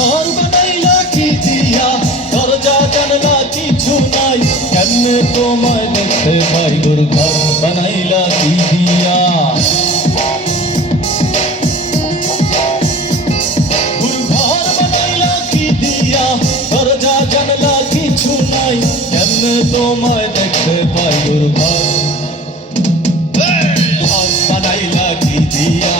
ঘর বানাইলা কি দিয়া, দরজা জানলা কিছু নাই, কেমনে তোমায় দেখতে পাই গুরু ঘর বানাইলা কি দিয়া। গুরু ঘর বানাইলা কি দিয়া, দরজা জানলা কিছু নাই, কেমনে তোমায় দেখতে পাই গুরু ঘর বানাইলা কি দিয়া।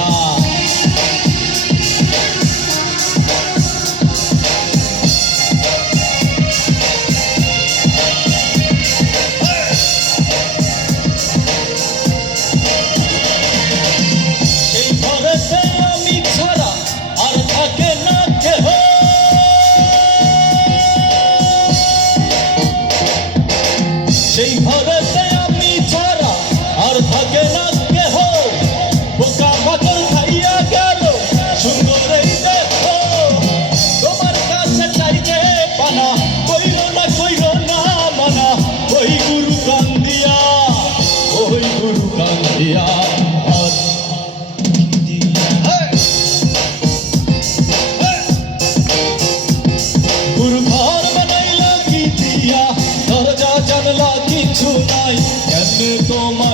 সেই ঘরেতে আমি ছাড়া আর থাকে না কেহ, পোকা মাকড় খাইয়া গেল সুন্দর এই দেহ। তোমার কাছে চাইতে পানা, কইর না মানা, ওই গুরু কান্দিয়া, ওই গুরু কান্দিয়া। গুরু ঘর বানাইলা কি দিয়া, দরজা জানলা কিছু নাই, কেমনে তোমার